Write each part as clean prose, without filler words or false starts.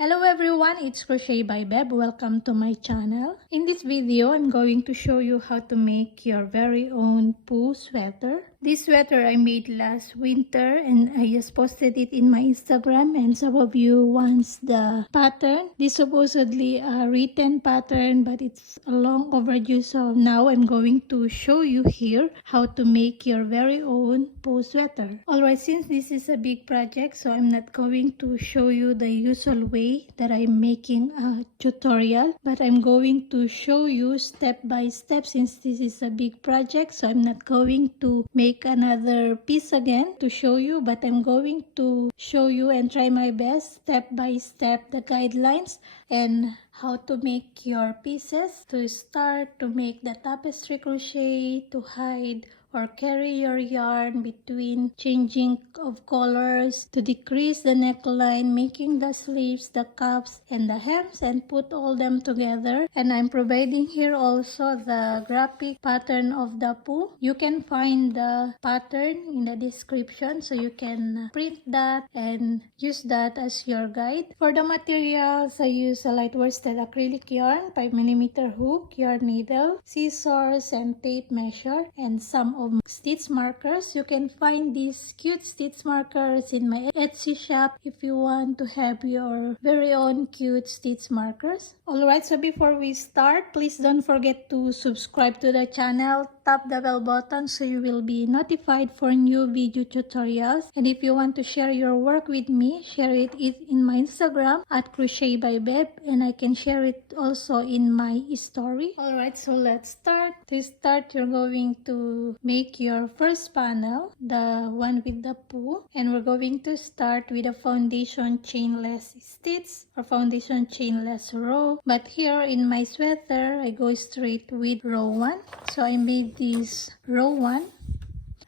Hello everyone, it's Crochet by Beb. Welcome to my channel. In this video, I'm going to show you how to make your very own Pooh sweater. This sweater I made last winter and I just posted it in my Instagram, and some of you wants the pattern. This supposedly a written pattern, but it's a long overdue, so now I'm going to show you here how to make your very own Pooh sweater. Alright, since this is a big project, so I'm not going to show you the usual way that I'm making a tutorial, but I'm going to show you step by step since this is a big project. So I'm not going to make another piece again to show you, but I'm going to show you and try my best step by step the guidelines and how to make your pieces to start to make the tapestry crochet, to hide or carry your yarn between changing of colors, to decrease the neckline, making the sleeves, the cuffs, and the hems, and put all them together. And I'm providing here also the graphic pattern of the Pooh. You can find the pattern in the description, so you can print that and use that as your guide. For the materials, I use a light worsted acrylic yarn, 5mm hook, yarn needle, scissors, and tape measure, and some of stitch markers. You can find these cute stitch markers in my Etsy shop if you want to have your very own cute stitch markers. Alright, so before we start, please don't forget to subscribe to the channel, tap the bell button so you will be notified for new video tutorials. And if you want to share your work with me, share it in my Instagram at Crochet by Beb, and I can share it also in my story. Alright, so let's start. To start, you're going to make your first panel, the one with the Pooh, and we're going to start with a foundation chainless stitch or foundation chainless row. But here in my sweater, I go straight with row 1. So I made this row 1.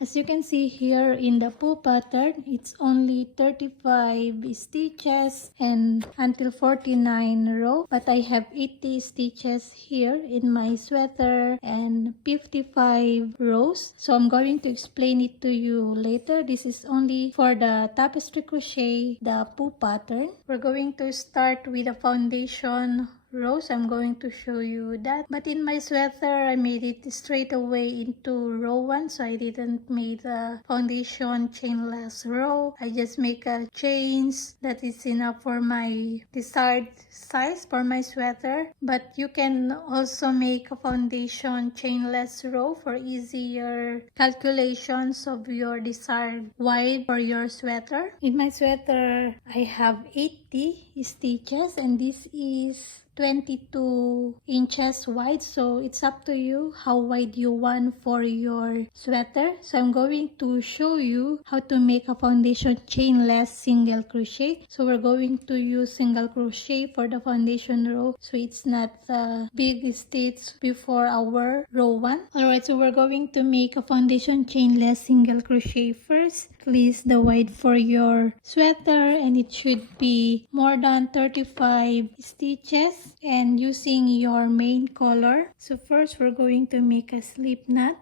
As you can see here in the Pooh pattern, it's only 35 stitches and until 49 row, but I have 80 stitches here in my sweater and 55 rows. So I'm going to explain it to you later. This is only for the Tapestry Crochet, the Pooh pattern. We're going to start with a foundation rows. I'm going to show you that, but in my sweater I made it straight away into row 1, so I didn't make a foundation chainless row. I just make a chains that is enough for my desired size for my sweater, but you can also make a foundation chainless row for easier calculations of your desired wide for your sweater. In my sweater I have 80 stitches and this is 22 inches wide, so it's up to you how wide you want for your sweater. So I'm going to show you how to make a foundation chainless single crochet. So we're going to use single crochet for the foundation row, so it's not a big stitch before our row 1. Alright, so we're going to make a foundation chainless single crochet first. Please the wide for your sweater, and it should be more than 35 stitches and using your main color. So first we're going to make a slip knot,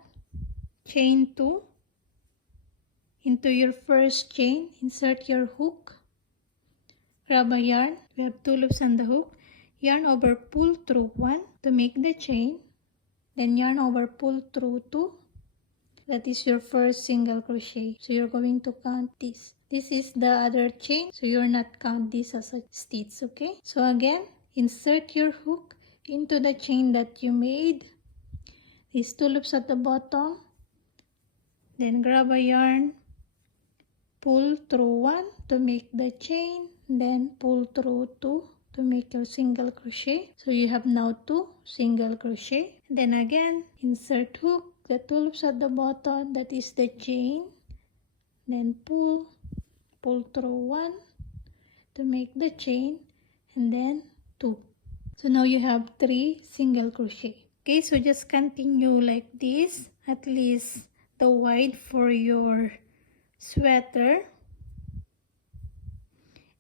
chain 2, into your first chain, insert your hook, grab a yarn, we have 2 loops on the hook, yarn over, pull through 1 to make the chain, then yarn over, pull through 2. That is your first single crochet. So you're going to count this. This is the other chain, so you're not count this as a stitch, okay? So again, insert your hook into the chain that you made. These 2 loops at the bottom. Then grab a yarn, pull through 1 to make the chain, then pull through 2 to make your single crochet. So you have now 2 single crochet. Then again, insert hook, the 2 loops at the bottom, that is the chain, then pull through 1 to make the chain, and then 2. So now you have 3 single crochet. Okay, so just continue like this, at least the wide for your sweater,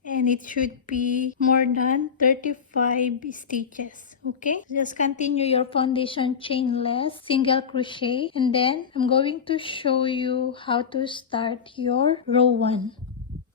and it should be more than 35 stitches. Okay, just continue your foundation chainless single crochet, and then I'm going to show you how to start your row 1.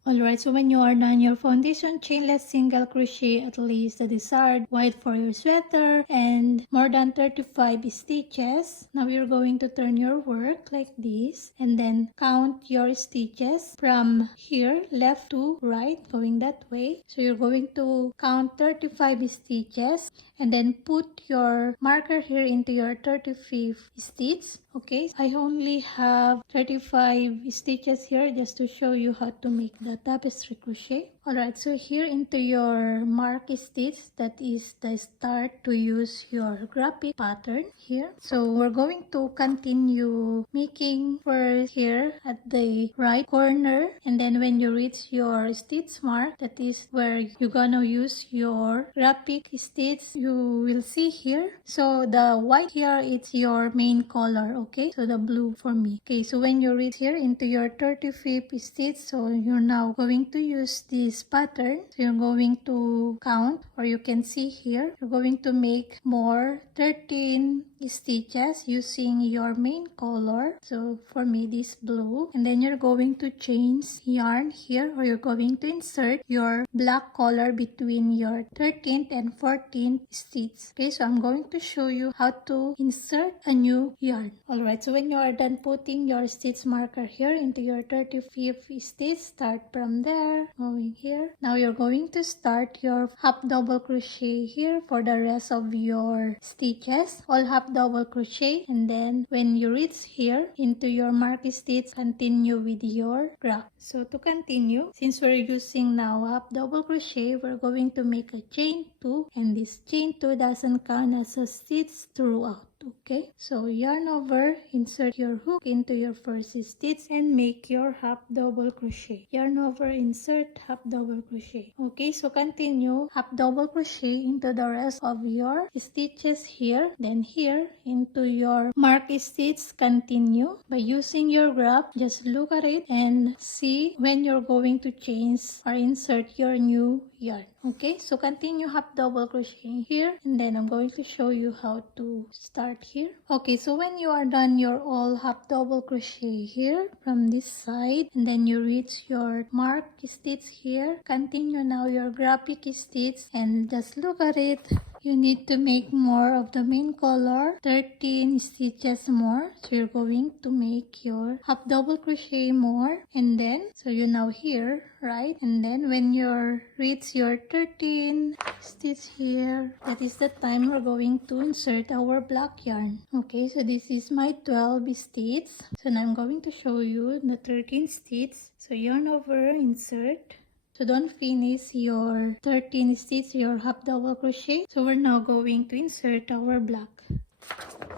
Alright, so when you are done your foundation, chainless single crochet at least the desired width for your sweater and more than 35 stitches. Now you're going to turn your work like this and then count your stitches from here left to right, going that way. So you're going to count 35 stitches and then put your marker here into your 35th stitch. Okay, I only have 35 stitches here just to show you how to make the tapestry crochet. Alright, so here into your mark stitch, that is the start to use your graphic pattern here. So we're going to continue making first here at the right corner, and then when you reach your stitch mark, that is where you're gonna use your graphic stitch, you will see here. So the white here is your main color, okay? So the blue for me. Okay, so when you reach here into your 35th stitch, so you're now going to use this pattern. So you're going to count, or you can see here, you're going to make more 13 stitches using your main color. So for me, this blue, and then you're going to change yarn here, or you're going to insert your black color between your 13th and 14th stitch. Okay, so I'm going to show you how to insert a new yarn. Alright, so when you are done putting your stitch marker here into your 35th stitch, start from there, going here. Now you're going to start your half double crochet here for the rest of your stitches, all half double crochet, and then when you reach here into your mark stitch, continue with your graph. So to continue, since we're using now half double crochet, we're going to make a chain 2, and this chain 2 doesn't count as a stitch throughout. Okay, so yarn over, insert your hook into your first stitch and make your half double crochet. Yarn over, insert half double crochet. Okay, so continue half double crochet into the rest of your stitches here. Then here into your mark stitch, continue by using your graph. Just look at it and see when you're going to change or insert your new yarn. Okay, so continue half double crochet here, and then I'm going to show you how to start here. Okay, so when you are done your all half double crochet here from this side, and then you reach your mark stitch here, continue now your graphic stitch and just look at it. You need to make more of the main color, 13 stitches more. So you're going to make your half double crochet more, and then so you now here, right? And then when you reach your 13 stitch here, that is the time we're going to insert our black yarn. Okay, so this is my 12 stitch. So now I'm going to show you the 13 stitch. So yarn over, insert. So don't finish your 13 stitch, your half double crochet. So we're now going to insert our black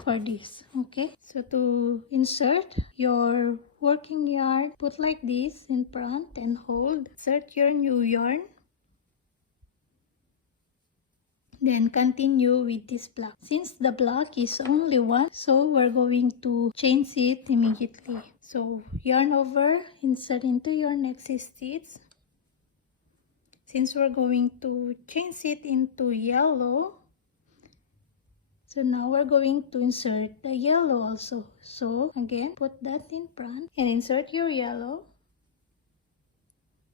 for this. Okay, so to insert your working yarn, put like this in front and hold. Insert your new yarn. Then continue with this black. Since the black is only one, so we're going to change it immediately. So yarn over, insert into your next stitch. Since we're going to change it into yellow, so now we're going to insert the yellow also. So again, put that in front and insert your yellow.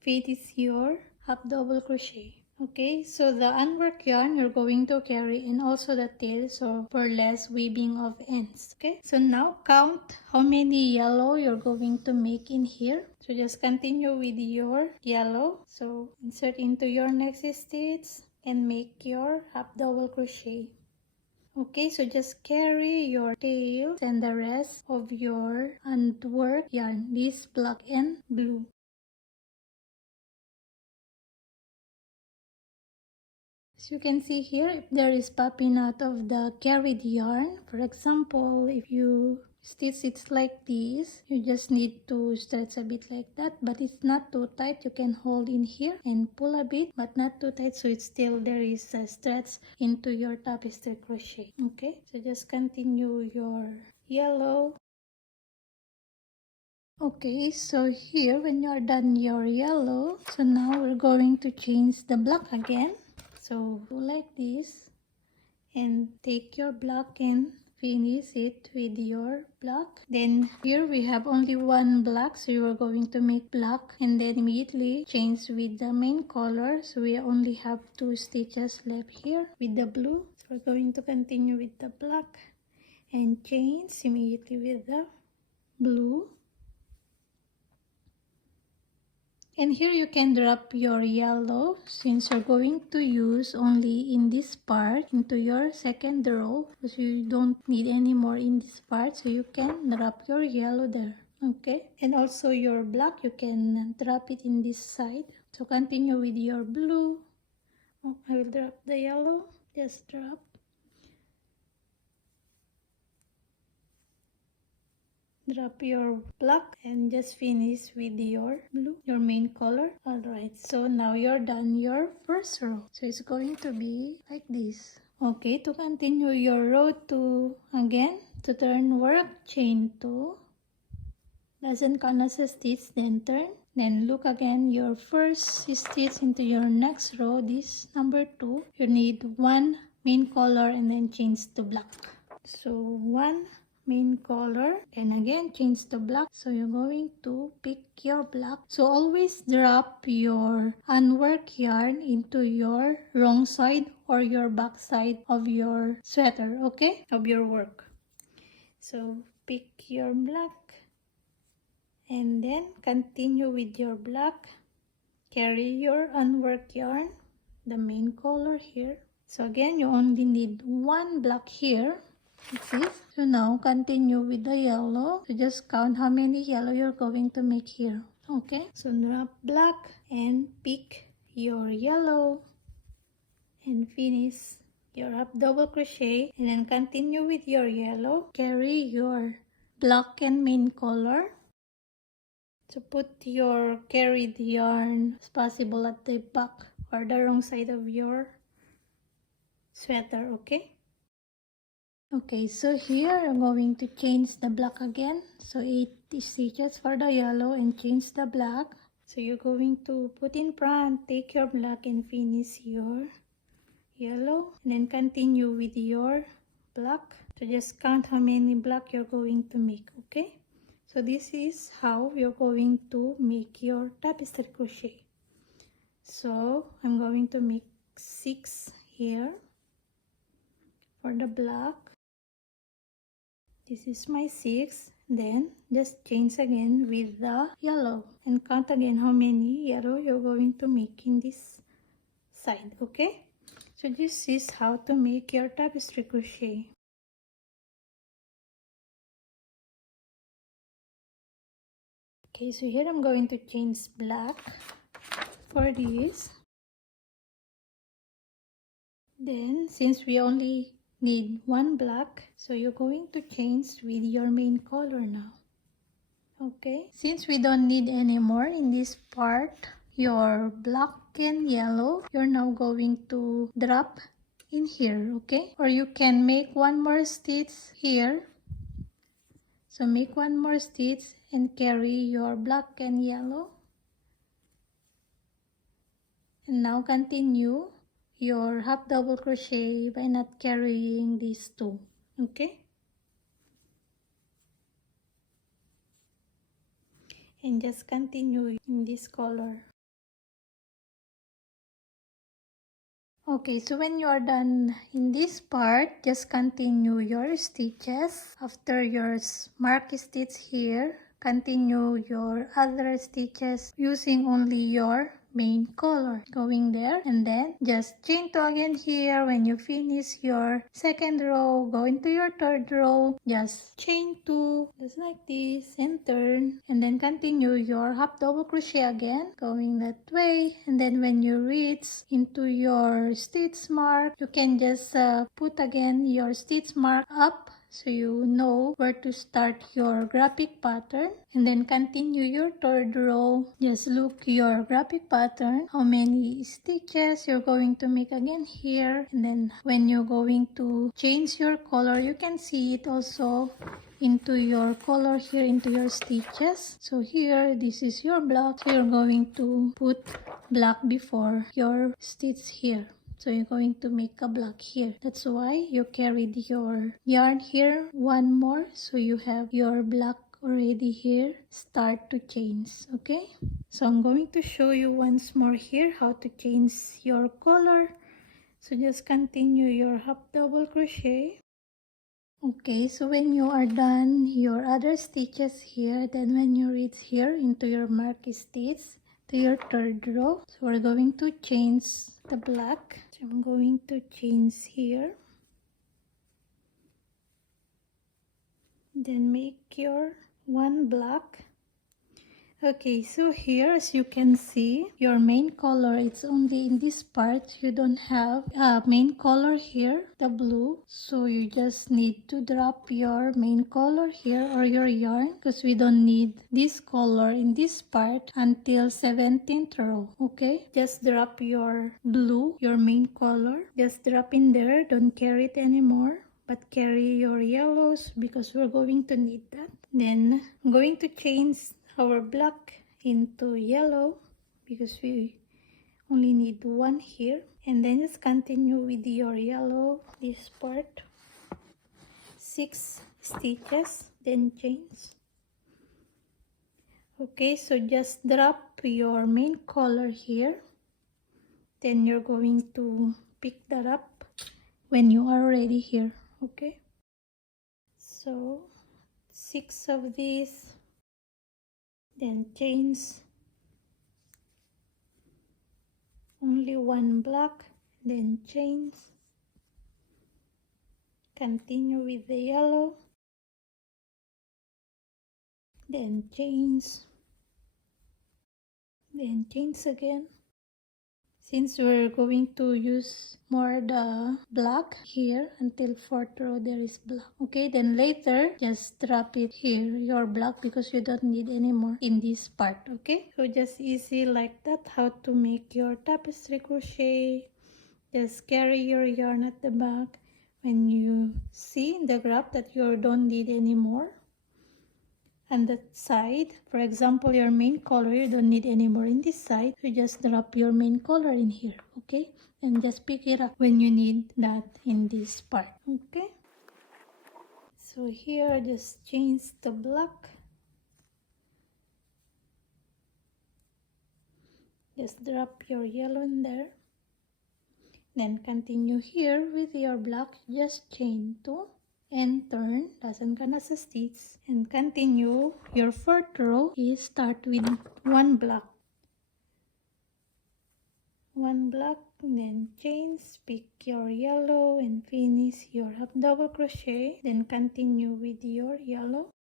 Finish your half double crochet. Okay, so the unworked yarn you're going to carry, and also the tail, so for less weaving of ends. Okay, so now count how many yellow you're going to make in here. So just continue with your yellow. So insert into your next stitch and make your half double crochet. Okay, so just carry your tail and the rest of your unworked yarn, this black and blue. As you can see here, if there is popping out of the carried yarn, for example, if you stitch it like this, you just need to stretch a bit like that, but it's not too tight. You can hold in here and pull a bit, but not too tight, so it's still there is a stretch into your tapestry crochet. Okay, so just continue your yellow. Okay, so here when you are done your yellow, so now we're going to change the black again. So do like this and take your black and finish it with your black. Then here we have only one black, so you are going to make black and then immediately change with the main color. So we only have 2 stitches left here with the blue. So we're going to continue with the black and change immediately with the blue. And here you can drop your yellow, since you're going to use only in this part into your second row, because you don't need any more in this part, so you can drop your yellow there. Okay, and also your black, you can drop it in this side. So continue with your blue. Oh, I will drop the yellow. Just drop. Drop your black and just finish with your blue, your main color. Alright, so now you're done your first row. So it's going to be like this. Okay, to continue your row 2 again, to turn work, chain 2. Doesn't count as a stitch, then turn. Then look again your first stitch into your next row, this number 2. You need 1 main color and then change to black. So 1 main color and again change to black. So you're going to pick your black. So always drop your unworked yarn into your wrong side or your back side of your sweater, okay, of your work. So pick your black and then continue with your black. Carry your unworked yarn, the main color here. So again you only need 1 black here. Okay, so now continue with the yellow. So just count how many yellow you're going to make here. Okay, so drop black and pick your yellow and finish your up double crochet and then continue with your yellow. Carry your black and main color. So put your carried yarn as possible at the back or the wrong side of your sweater, okay? Okay, so here I'm going to change the black again. So 8 stitches for the yellow and change the black. So you're going to put in front, take your black and finish your yellow. And then continue with your black. So just count how many black you're going to make, okay? So this is how you're going to make your tapestry crochet. So I'm going to make 6 here for the black. This is my 6. Then just change again with the yellow and count again how many yellow you're going to make in this side, okay? So this is how to make your tapestry crochet. Okay, so here I'm going to change black for this. Then since we only need 1 black, so you're going to change with your main color now. Okay, since we don't need any more in this part, your black and yellow, you're now going to drop in here, okay? Or you can make 1 more stitch here. So make 1 more stitch and carry your black and yellow. And now continue your half double crochet by not carrying these 2, okay? And just continue in this color. Okay, so when you are done in this part, just continue your stitches. After your mark stitch here, continue your other stitches using only your main color, going there, and then just chain 2 again here. When you finish your second row, go into your third row, just chain 2 just like this and turn, and then continue your half double crochet again, going that way. And then when you reach into your stitch mark, you can just put again your stitch mark up so you know where to start your graphic pattern, and then continue your third row. Just look your graphic pattern, how many stitches you're going to make again here, and then when you're going to change your color, you can see it also into your color here, into your stitches. So here, this is your black, so you're going to put black before your stitch here. So you're going to make a block here. That's why you carried your yarn here one more, so you have your block already here. Start to change, okay? So I'm going to show you once more here how to change your color. So just continue your half double crochet. Okay, so when you are done your other stitches here, then when you reach here into your mark stitch to your third row, so we're going to change the black. So I'm going to change here, then make your one black. Okay, so here as you can see, your main color, it's only in this part. You don't have main color here, the blue. So you just need to drop your main color here or your yarn, because we don't need this color in this part until 17th row, okay? Just drop your blue, your main color. Just drop in there, don't carry it anymore, but carry your yellows because we're going to need that. Then I'm going to change our black into yellow because we only need one here, and then just continue with your yellow this part, 6 stitches, then change. Okay, so just drop your main color here, then you're going to pick that up when you are already here, okay? So 6 of these, then change, only one black, then change, continue with the yellow, then change again. Since we're going to use more the black here until 4th row there is black, okay? Then later just drop it here, your black, because you don't need any more in this part, okay? So just easy like that how to make your tapestry crochet. Just carry your yarn at the back. When you see in the graph that you don't need any more, and that side, for example, your main color, you don't need any more in this side, you just drop your main color in here, okay? And just pick it up when you need that in this part, okay? So here, just change the black. Just drop your yellow in there. Then continue here with your black, just chain 2 and turn, doesn't gonna stitch, and continue. Your 4th row is start with one black, then change, pick your yellow and finish your half double crochet, then continue with your yellow.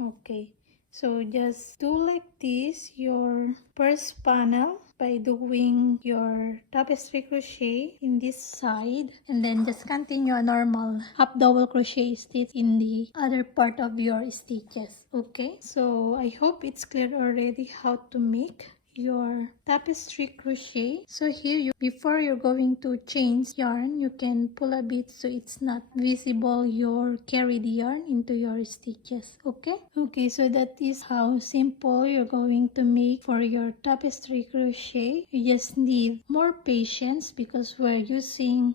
Okay, so just do like this your first panel by doing your tapestry crochet in this side, and then just continue a normal half double crochet stitch in the other part of your stitches, okay? So I hope it's clear already how to make your tapestry crochet. So here, before you're going to change yarn, you can pull a bit so it's not visible your carried yarn into your stitches, okay? Okay, so that is how simple you're going to make for your tapestry crochet. You just need more patience because we're using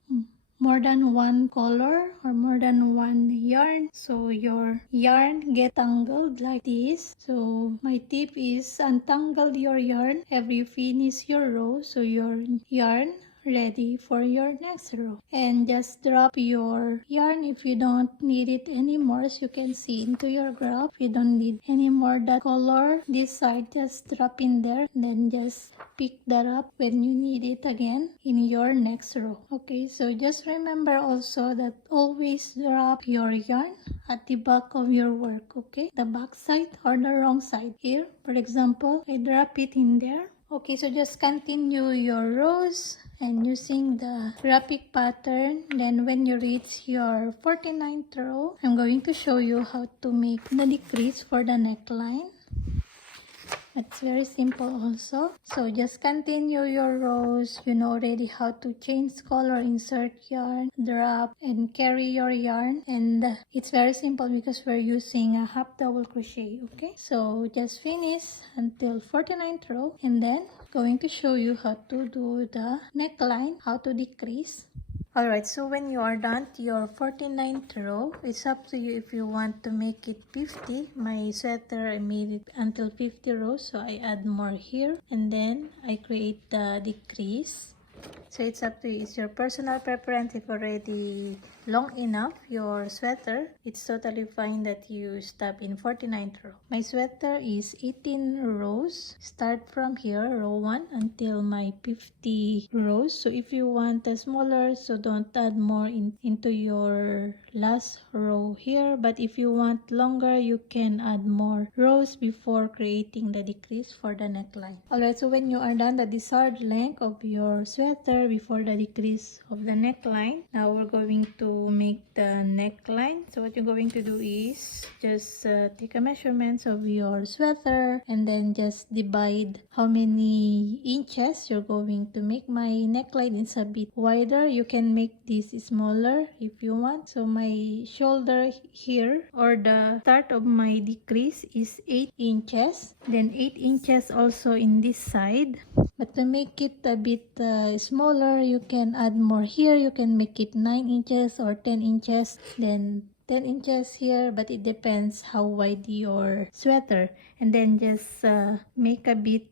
more than one color or more than one yarn, so your yarn get tangled like this. So my tip is untangle your yarn every you finish your row, so your yarn ready for your next row. And just drop your yarn if you don't need it anymore. As you can see into your graph, you don't need any more that color this side, just drop in there, then just pick that up when you need it again in your next row. Okay, so just remember also that always drop your yarn at the back of your work, okay? The back side or the wrong side. Here, for example, I drop it in there. Okay, so just continue your rows and using the graphic pattern. Then when you reach your 49th row, I'm going to show you how to make the decrease for the neckline. It's very simple also. So just continue your rows. You know already how to change color, insert yarn, drop, and carry your yarn. And it's very simple because we're using a half double crochet. Okay, so just finish until 49th row, and then going to show you how to do the neckline, how to decrease. Alright, so when you are done to your 49th row, it's up to you if you want to make it 50. My sweater, I made it until 50 rows, so I add more here. And then I create the decrease. So it's up to you. It's your personal preference. If already long enough your sweater, it's totally fine that you stop in 49th row. My sweater is 18 rows. Start from here, row 1 until my 50 rows. So if you want a smaller, so don't add more into your last row here. But if you want longer, you can add more rows before creating the decrease for the neckline. Alright, so when you are done the desired length of your sweater before the decrease of the neckline, now we're going to make the neckline. So what you're going to do is just take a measurements of your sweater and then just divide how many inches you're going to make. My neckline is a bit wider. You can make this smaller if you want. So my shoulder here, or the start of my decrease, is 8 inches. Then 8 inches also in this side. But to make it a bit smaller, you can add more here. You can make it 9 inches or 10 inches. Then 10 inches here, but it depends how wide your sweater. And then just make a bit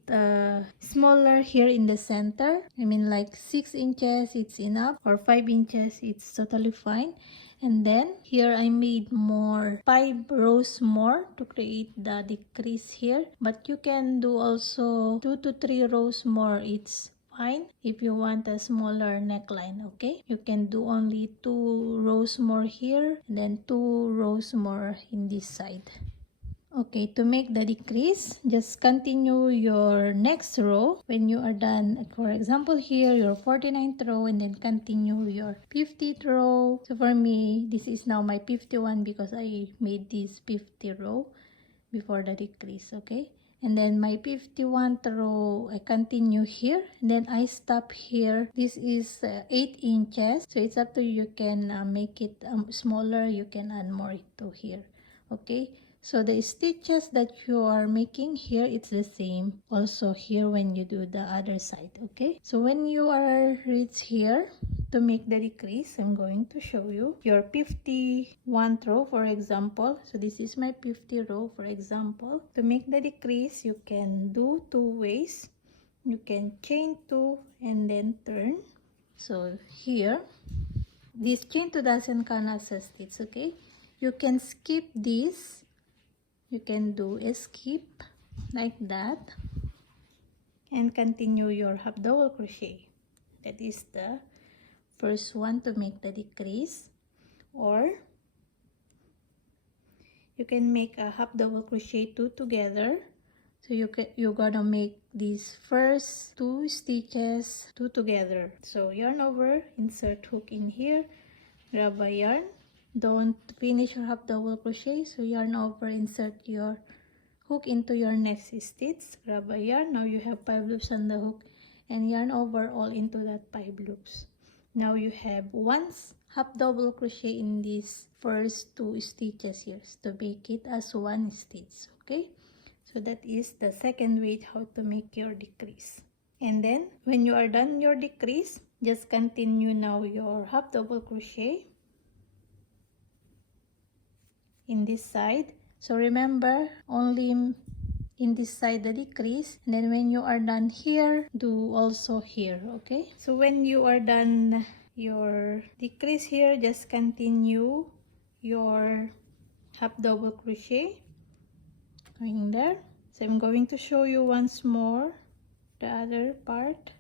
smaller here in the center. I mean like 6 inches, it's enough, or 5 inches, it's totally fine. And then here I made more 5 rows more to create the decrease here, but you can do also 2 to 3 rows more. It's fine if you want a smaller neckline. Okay, you can do only 2 rows more here and then 2 rows more in this side. Okay, to make the decrease, just continue your next row. When you are done, for example here, your 49th row, and then continue your 50th row. So for me, this is now my 51 because I made this 50 row before the decrease. Okay, and then my 51th row, I continue here, and then I stop here. This is 8 inches, so it's up to you. You can make it smaller. You can add more to here. Okay, so the stitches that you are making here, it's the same also here when you do the other side. Okay, so when you are reached here, to make the decrease, I'm going to show you your 51th row, for example. So this is my 50 row, for example. To make the decrease, you can do 2 ways. You can chain 2 and then turn. So here, this chain 2 doesn't count as a stitch. Okay, you can skip this. You can do a skip like that and continue your half double crochet. That is the first one to make the decrease. Or you can make a half double crochet 2 together. So you're gonna make these first 2 stitches 2 together. So yarn over, insert hook in here, grab a yarn. Don't finish your half double crochet, so yarn over, insert your hook into your next stitch, grab a yarn. Now you have 5 loops on the hook, and yarn over all into that 5 loops. Now you have once half double crochet in these first 2 stitches here to make it as 1 stitch. Okay, so that is the second way how to make your decrease. And then when you are done your decrease, just continue now your half double crochet in this side. So remember, only in this side the decrease, and then when you are done here, do also here. Okay, so when you are done your decrease here, just continue your half double crochet going there. So I'm going to show you once more the other part.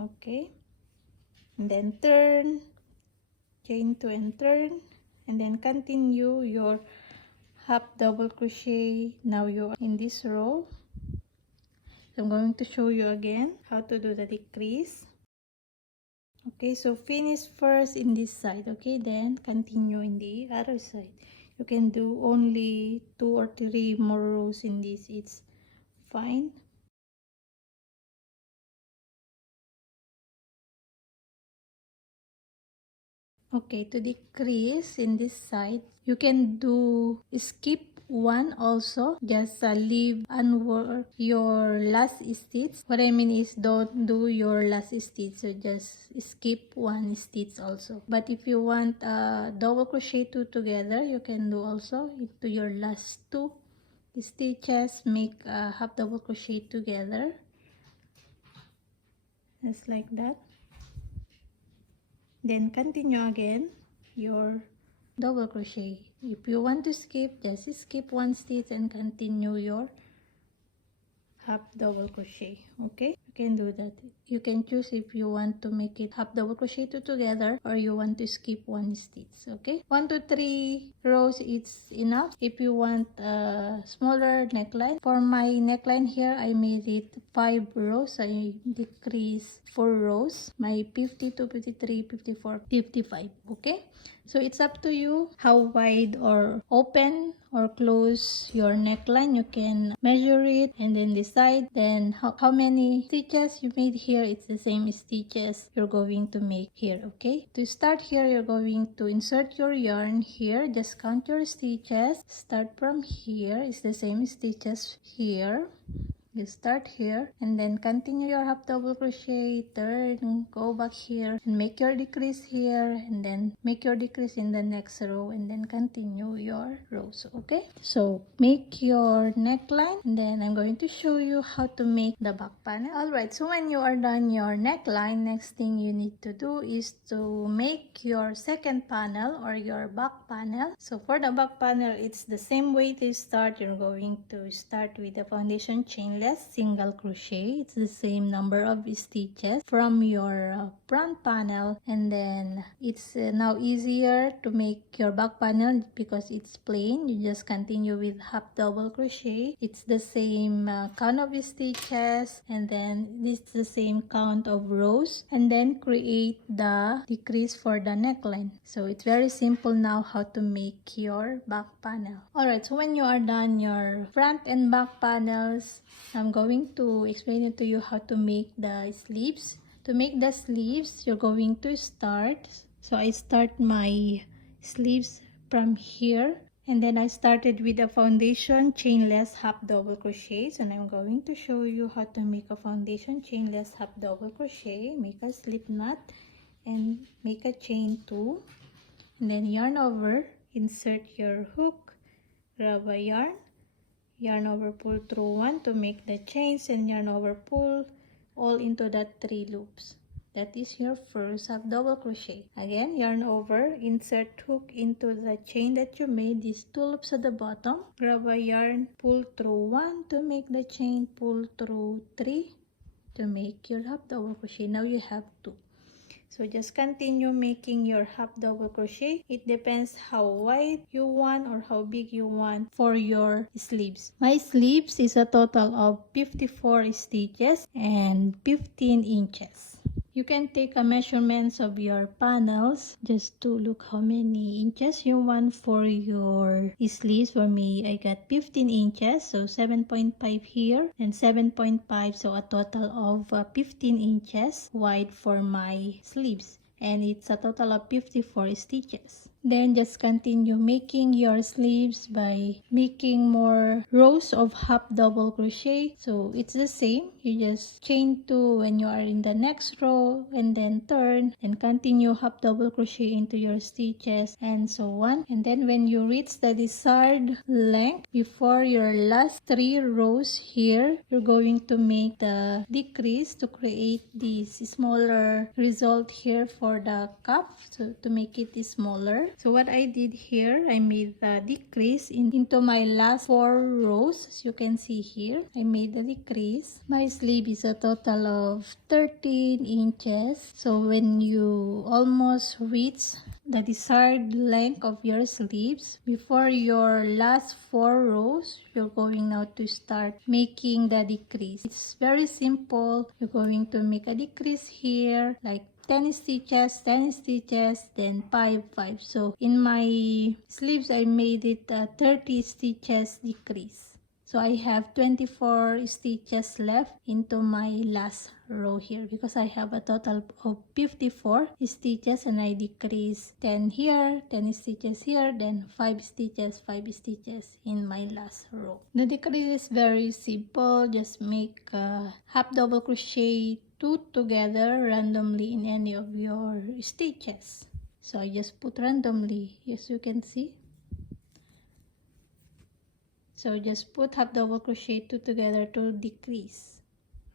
Okay, and then turn, chain 2 and turn, and then continue your half double crochet. Now you are in this row. So I'm going to show you again how to do the decrease. Okay, so finish first in this side. Okay, then continue in the other side. You can do only 2 or 3 more rows in this, it's fine. Okay, to decrease in this side, you can do skip one also. Just leave unwork your last stitch. What I mean is don't do your last stitch, so just skip one stitch also. But if you want double crochet 2 together, you can do also into your last 2 stitches, make half double crochet together, just like that. Then continue again your double crochet. If you want to skip, just skip one stitch and continue your half double crochet. Okay, you can do that. You can choose if you want to make it half double crochet 2 together, or you want to skip one stitch. Okay, 1 to 3 rows it's enough. If you want a smaller neckline, for my neckline here I made it 5 rows. I decrease 4 rows, my 52, 53, 54, 55. Okay, so it's up to you how wide or open or close your neckline. You can measure it and then decide then how many stitches you made here. It's the same stitches you're going to make here. Okay, to start here, you're going to insert your yarn here. Just count your stitches. Start from here. It's the same stitches here. You start here and then continue your half double crochet, turn, go back here and make your decrease here, and then make your decrease in the next row, and then continue your rows. Okay, so make your neckline, and then I'm going to show you how to make the back panel. Alright, so when you are done your neckline, next thing you need to do is to make your second panel or your back panel. So for the back panel, it's the same way to start. You're going to start with the foundation chainless single crochet. It's the same number of stitches from your front panel, and then it's now easier to make your back panel because it's plain. You just continue with half double crochet. It's the same count of stitches, and then this is the same count of rows, and then create the decrease for the neckline. So it's very simple now how to make your back panel. Alright, so when you are done your front and back panels, I'm going to explain it to you how to make the sleeves. To make the sleeves, you're going to start. So I start my sleeves from here, and then I started with a foundation chainless half double crochets, and I'm going to show you how to make a foundation chainless half double crochet. Make a slip knot and make a chain 2, and then yarn over, insert your hook, grab a yarn over, pull through 1 to make the chains, and yarn over, pull all into that 3 loops. That is your first half double crochet. Again, yarn over, insert hook into the chain that you made, these 2 loops at the bottom, grab a yarn, pull through 1 to make the chain, pull through 3 to make your half double crochet. Now you have 2. So just continue making your half double crochet. It depends how wide you want or how big you want for your sleeves. My sleeves is a total of 54 stitches and 15 inches. You can take a measurements of your panels just to look how many inches you want for your sleeves. For me, I got 15 inches, so 7.5 here and 7.5, so a total of 15 inches wide for my sleeves, and it's a total of 54 stitches. Then just continue making your sleeves by making more rows of half double crochet. So it's the same. You just chain 2 when you are in the next row, and then turn and continue half double crochet into your stitches, and so on. And then when you reach the desired length before your last 3 rows here, you're going to make the decrease to create this smaller result here for the cuff, so to make it smaller. So what I did here, I made the decrease into my last 4 rows. As you can see here, I made the decrease. My sleeve is a total of 13 inches. So when you almost reach the desired length of your sleeves, before your last 4 rows, you're going now to start making the decrease. It's very simple. You're going to make a decrease here like 10 stitches, 10 stitches, then 5, 5. So in my sleeves, I made it 30 stitches decrease. So I have 24 stitches left into my last row here because I have a total of 54 stitches and I decrease 10 here, 10 stitches here, then 5 stitches, 5 stitches in my last row. The decrease is very simple. Just make half double crochet 2 together randomly in any of your stitches. So I just put randomly, as you can see. So just put half double crochet 2 together to decrease.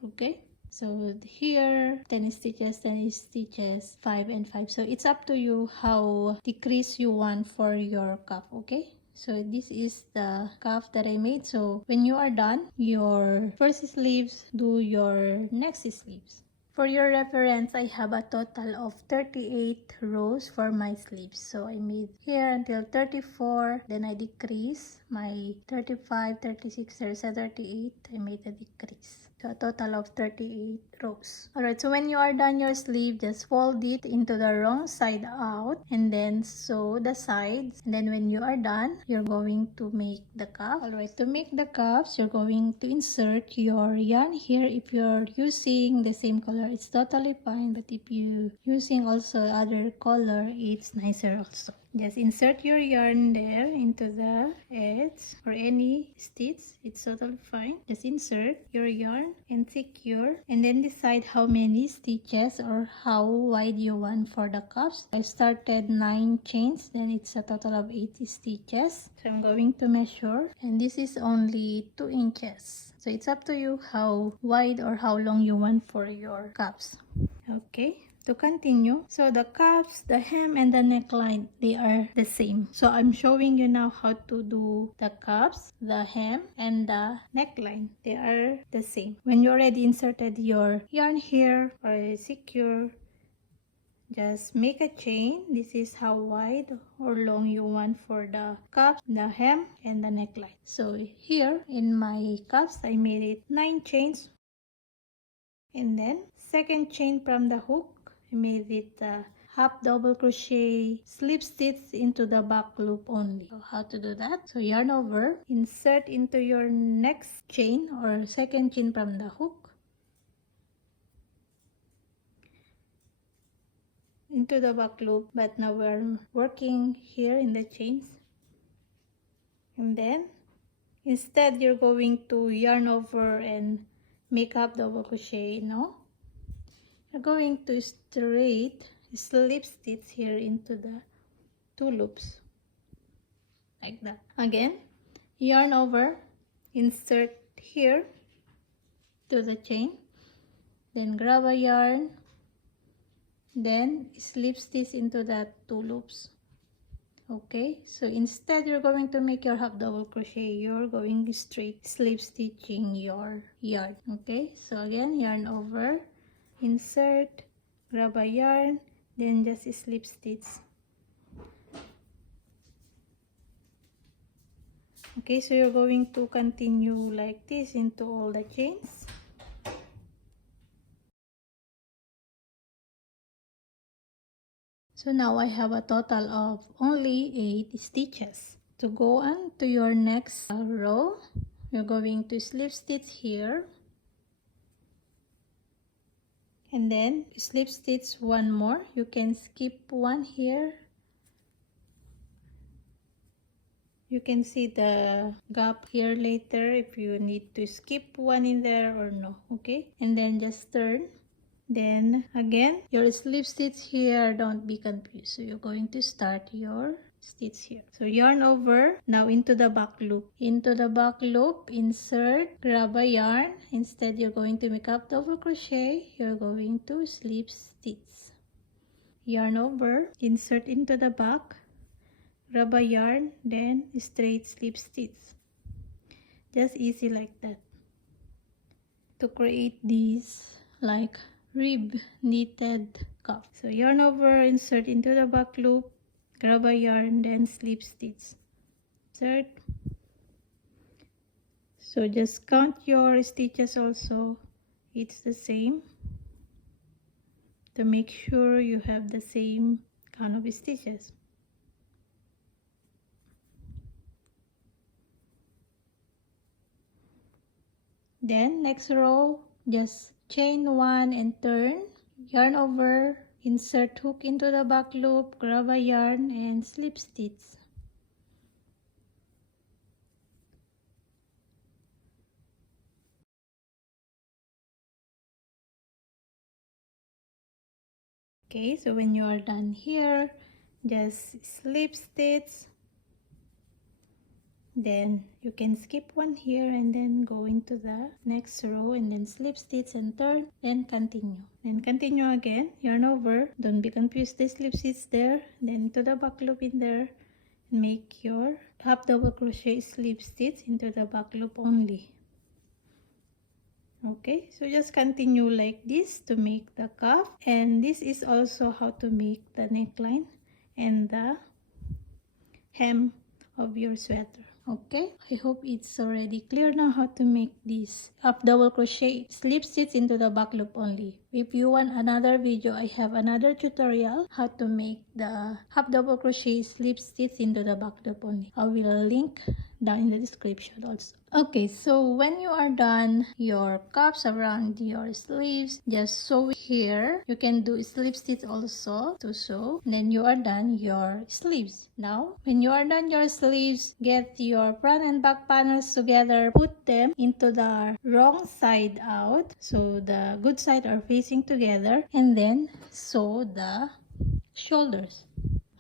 Okay, so here 10 stitches, 10 stitches, 5 and 5. So it's up to you how decrease you want for your cuff. Okay, so this is the cuff that I made. So when you are done your first sleeves, do your next sleeves. For your reference, I have a total of 38 rows for my sleeves. So I made here until 34, then I decrease my 35, 36, 37, 38. I made a decrease. So a total of 38 rows. Alright, so when you are done your sleeve, just fold it into the wrong side out and then sew the sides. And then when you are done, you're going to make the cuff. Alright, to make the cuffs, you're going to insert your yarn here. If you're using the same color, it's totally fine. But if you using also other color, it's nicer also. Just insert your yarn there into the edge or any stitch. It's totally fine. Just insert your yarn and secure, and then decide how many stitches or how wide you want for the cuffs. I started 9 chains, then it's a total of 80 stitches. So I'm going to measure, and this is only 2 inches. So it's up to you how wide or how long you want for your cuffs. Okay. To continue, so the cuffs, the hem, and the neckline, they are the same. So I'm showing you now how to do the cuffs, the hem, and the neckline. They are the same. When you already inserted your yarn here or secure, just make a chain. This is how wide or long you want for the cuffs, the hem, and the neckline. So here in my cuffs, I made it 9 chains. And then second chain from the hook, I made it half double crochet slip stitch into the back loop only. So how to do that? So yarn over, insert into your next chain or second chain from the hook, into the back loop, but now we're working here in the chains. And then instead you're going to yarn over and make half double crochet. No, you're going to straight slip stitch here into the 2 loops like that. Again, yarn over, insert here to the chain, then grab a yarn, then slip stitch into that 2 loops. Okay, so instead you're going to make your half double crochet, you're going straight slip stitching your yarn. Okay, so again, yarn over, insert, grab a yarn, then just slip stitch. Okay, so you're going to continue like this into all the chains. So now I have a total of only 8 stitches. To go on to your next row, you're going to slip stitch here. And then slip stitch one more. You can skip one here. You can see the gap here later if you need to skip one in there or no. Okay, and then just turn. Then again your slip stitch here, don't be confused. So you're going to start your stitch here. So yarn over, now into the back loop. Into the back loop, insert, grab a yarn. Instead you're going to make up double crochet. You're going to slip stitch. Yarn over, insert into the back, grab a yarn, then straight slip stitch. Just easy like that. To create these like rib knitted cuff. So yarn over, insert into the back loop, grab a yarn, then slip stitch. Insert. So just count your stitches also. It's the same. to make sure you have the same kind of stitches. Then next row, just chain 1 and turn, yarn over, insert hook into the back loop, grab a yarn and slip stitch. Okay, so when you are done here, just slip stitch. Then you can skip one here and then go into the next row and then slip stitch and turn, then continue. Then continue again, yarn over, don't be confused, the slip stitch there, then to the back loop in there, and make your half double crochet slip stitch into the back loop only. Okay, so just continue like this to make the cuff, and this is also how to make the neckline and the hem of your sweater. Okay, I hope it's already clear now how to make this half double crochet slip stitch into the back loop only. If you want another video, I have another tutorial how to make the half double crochet slip stitch into the back loop only. I will link down in the description also. Okay, so when you are done your cuffs around your sleeves, just sew here. You can do slip stitch also to sew. Then you are done your sleeves. Now, when you are done your sleeves, get your front and back panels together. Put them into the wrong side out, so the good side are facing together, and then sew the shoulders.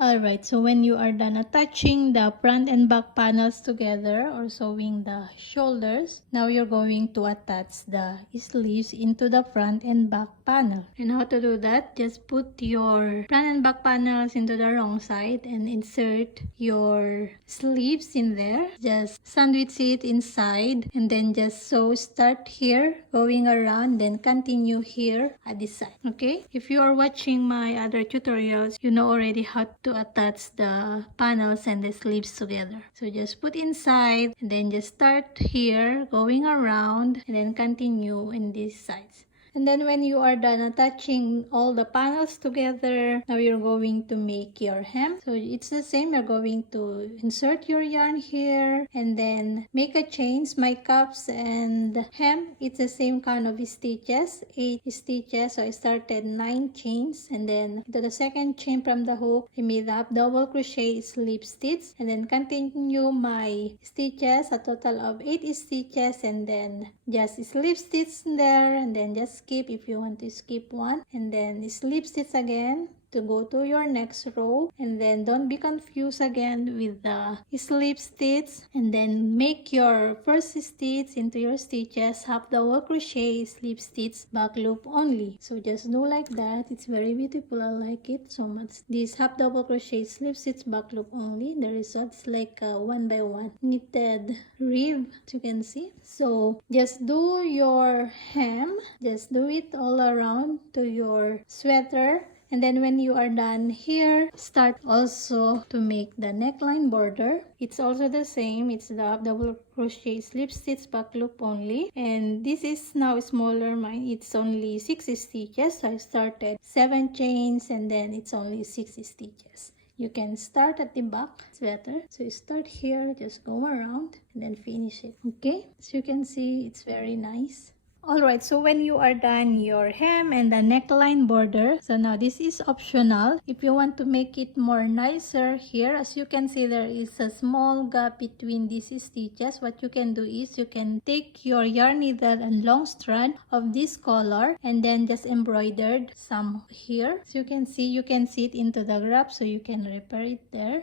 Alright, so when you are done attaching the front and back panels together or sewing the shoulders, now you're going to attach the sleeves into the front and back panel. And how to do that? Just put your front and back panels into the wrong side and insert your sleeves in there. Just sandwich it inside and then just sew, start here, going around, then continue here at this side. Okay? If you are watching my other tutorials, you know already how to attach the panels and the sleeves together. So just put inside and then just start here, going around, and then continue in these sides. And then when you are done attaching all the panels together, now you're going to make your hem. So it's the same. You're going to insert your yarn here and then make a chain. My cuffs and hem, it's the same kind of stitches, 8 stitches. So I started 9 chains, and then into the second chain from the hook, I made up double crochet slip stitch, and then continue my stitches, a total of 8 stitches, and then just slip stitch there, and then just skip if you want to skip one, and then slip stitch again to go to your next row, and then don't be confused again with the slip stitch, and then make your first stitch into your stitches, half double crochet slip stitch, back loop only. So just do like that. It's very beautiful. I like it so much. This half double crochet slip stitch, back loop only, the results like a 1 by 1 knitted rib, as you can see. So just do your hem, just do it all around to your sweater. And then when you are done here, start also to make the neckline border. It's also the same. It's the double crochet slip stitch, back loop only. And this is now smaller. Mine, it's only 6 stitches. So I started 7 chains and then it's only 6 stitches. You can start at the back sweater. So you start here, just go around and then finish it. Okay, so you can see it's very nice. Alright, so when you are done your hem and the neckline border, so now this is optional. If you want to make it more nicer here, as you can see, there is a small gap between these stitches. What you can do is you can take your yarn needle and long strand of this color and then just embroidered some here. So you can see it into the graph, so you can repair it there.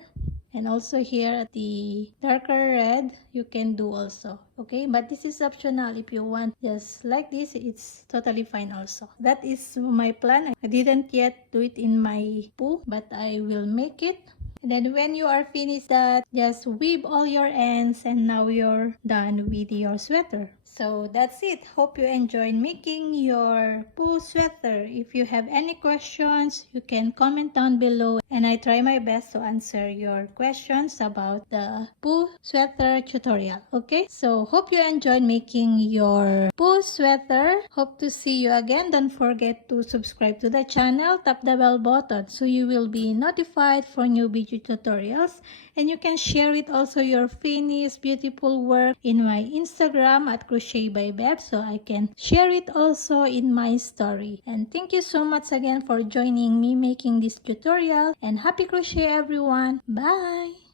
And also here at the darker red, you can do also. Okay, but this is optional. If you want just like this, it's totally fine also. That is my plan. I didn't yet do it in my Pooh, but I will make it. And then when you are finished that, just weave all your ends and now you're done with your sweater. So that's it. Hope you enjoyed making your Pooh sweater. If you have any questions, you can comment down below and I try my best to answer your questions about the Pooh sweater tutorial. Okay, so hope you enjoyed making your Pooh sweater. Hope to see you again. Don't forget to subscribe to the channel, tap the bell button so you will be notified for new video tutorials, and you can share it also your finished beautiful work in my Instagram at Crochet by Beb so I can share it also in my story. And thank you so much again for joining me making this tutorial, and happy crochet everyone. Bye.